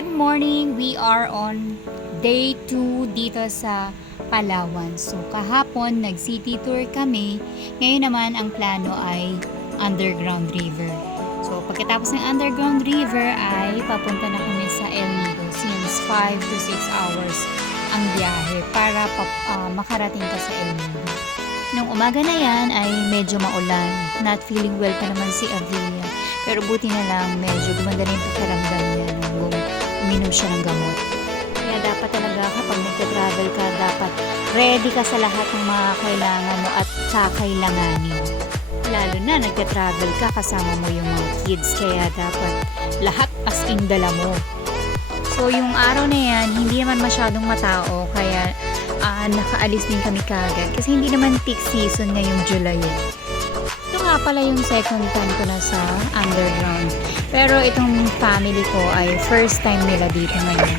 Good morning! We are on day 2 dito sa Palawan. So kahapon nag-city tour kami. Ngayon naman ang plano ay underground river. So pagkatapos ng underground river ay papunta na kami sa El Nido since 5 to 6 hours ang biyahe para makarating ka sa El Nido. Nung umaga na yan ay medyo maulan. Not feeling well pa naman si Avia. Pero buti na lang medyo gumanda na yung pakiramdam niya nung uminom siya ng gamot. Kaya dapat talaga kapag nagka-travel ka, dapat ready ka sa lahat ng mga kailangan mo at kakailanganin. Lalo na nagka-travel ka, kasama mo yung mga kids. Kaya dapat lahat as in dala mo. So yung araw na yan, hindi naman masyadong matao. Kaya nakaalis din kami kagad. Kasi hindi naman peak season ngayong July eh. Ito nga pala yung second time ko na sa underground. Pero itong family ko ay first time nila dito ngayon.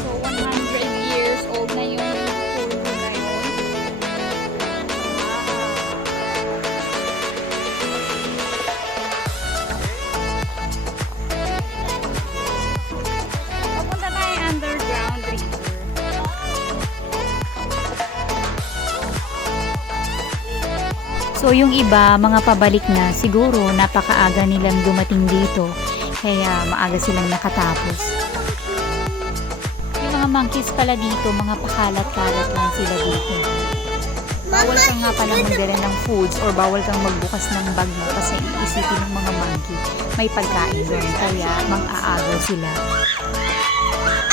So 100 years old na yung pool nila yun. Papunta tayo underground river. So yung iba, mga pabalik na, siguro napakaaga nilang dumating dito. Kaya maaga silang nakatapos. Yung mga monkeys pala dito, mga pakalat-kalat lang sila dito. Bawal kang nga palang magdala ng foods or bawal kang magbukas ng bag mo kasi iisipin ng mga monkey may pagkain doon. Kaya mang-aagaw sila.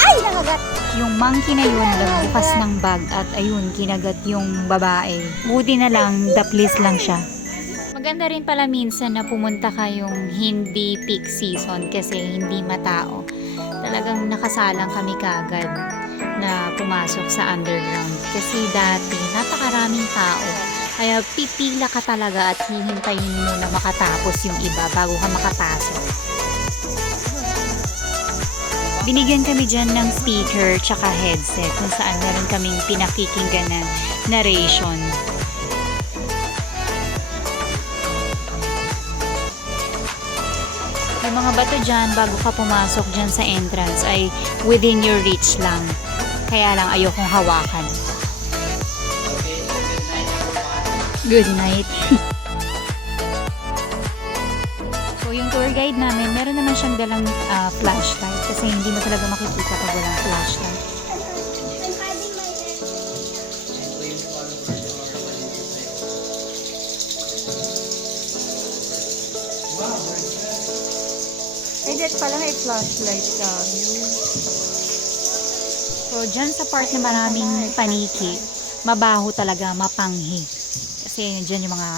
Ay! Nakagat! Yung monkey na yun, nagbukas ng bag at ayun, kinagat yung babae. Buti na lang, daplis lang siya. Maganda rin pala minsan na pumunta kayong hindi peak season kasi hindi matao. Talagang nakasalang kami kagad na pumasok sa underground. Kasi dati, napakaraming tao. Kaya pipila ka talaga at hihintayin mo na makatapos yung iba bago ka makapasok. Binigyan kami dyan ng speaker tsaka headset kung saan meron kaming pinakikinggan na narration. Yung mga bato dyan, bago ka pumasok dyan sa entrance, ay within your reach lang. Kaya lang ayokong hawakan. Good night. So yung tour guide namin, meron naman siyang dalang flashlight kasi hindi mo talaga makikita pag walang flashlight. That pala may flashlight sa view. So, dyan sa part na maraming paniki, mabaho talaga, mapanghi. Kasi dyan yung mga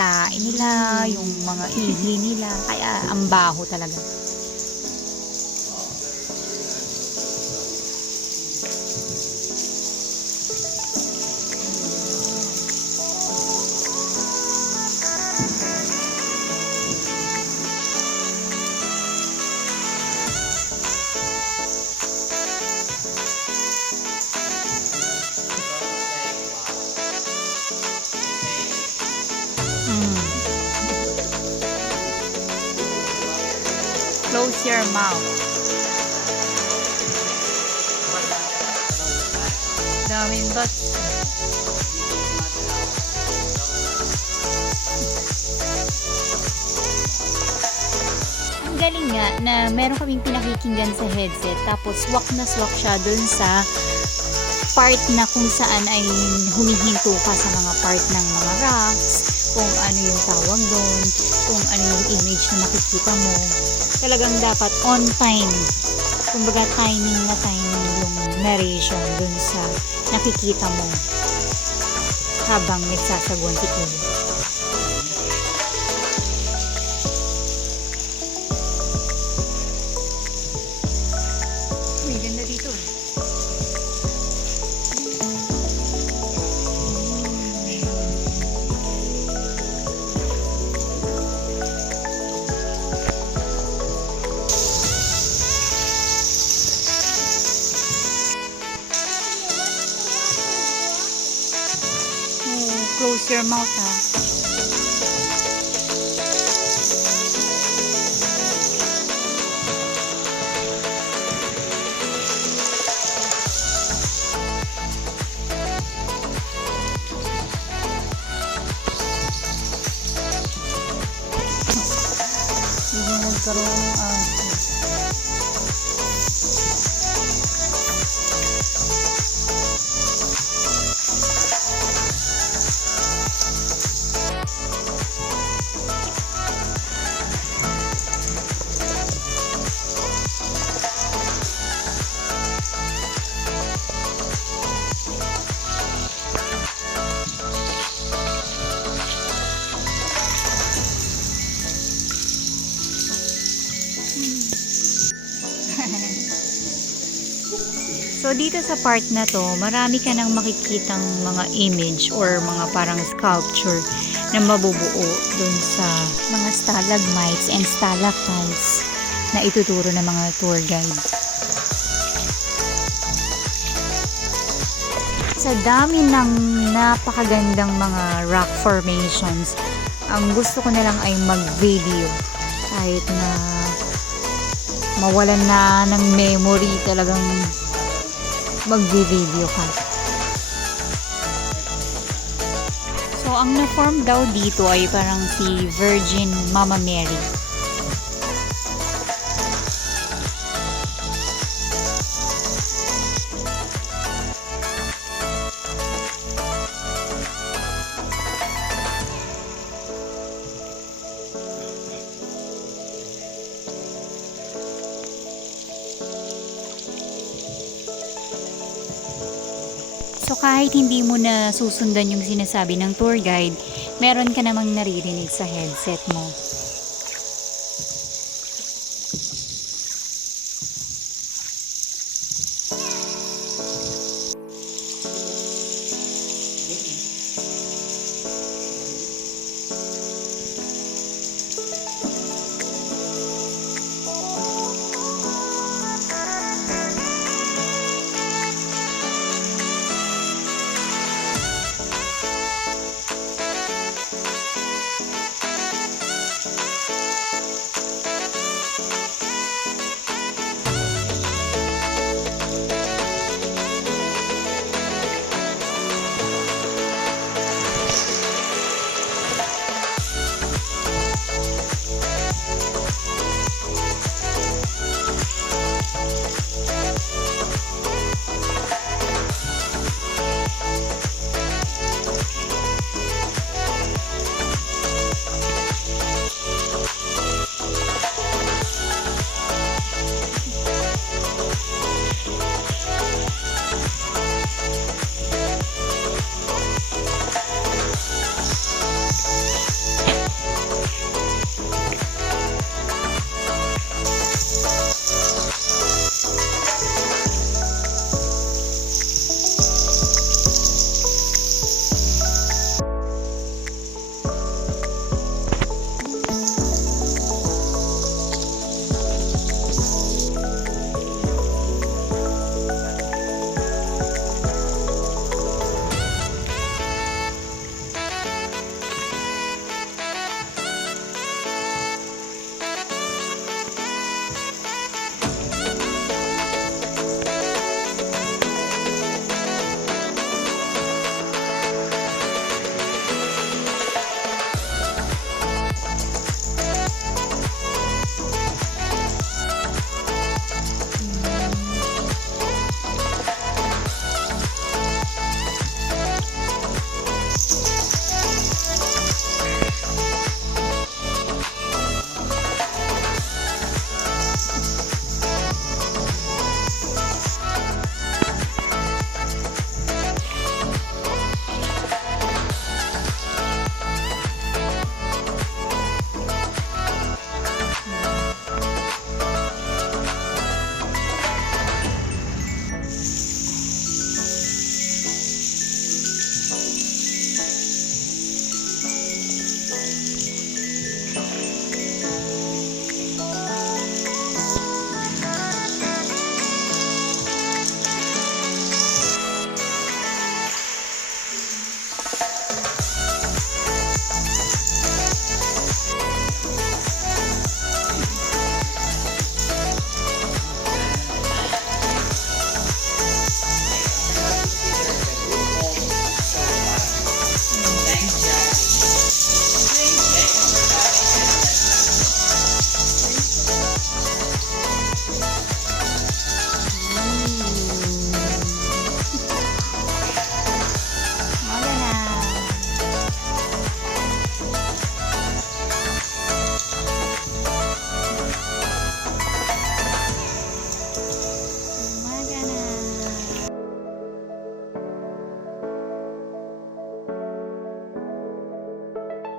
tae nila, yung mga ihi nila, kaya ang baho talaga. Close your mouth. Daming bus. Ang galing nga na meron kaming pinakikinggan sa headset tapos swak na swak siya dun sa part na kung saan ay humihinto ka sa mga part ng mga rocks, kung ano yung tawag doon, kung ano yung image na makikita mo. Talagang dapat on time. Kumbaga timing na timing yung narration dun sa nakikita mo habang nagsasagwan si Kuya. Uy, ganda dito. Close your mouth, ha. Hindi nagkaroon ng aso. So, dito sa part na to, marami ka nang makikitang mga image or mga parang sculpture na mabubuo dun sa mga stalagmites and stalactites na ituturo ng mga tour guide. Sa dami ng napakagandang mga rock formations, ang gusto ko na lang ay mag-video kahit na mawalan na ng memory, talagang mag-video ka. So, ang na-form daw dito ay parang si Virgin Mama Mary. So kahit hindi mo na susundan yung sinasabi ng tour guide, meron ka namang naririnig sa headset mo.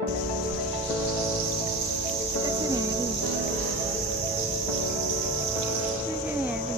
Si Mary. Si Mary.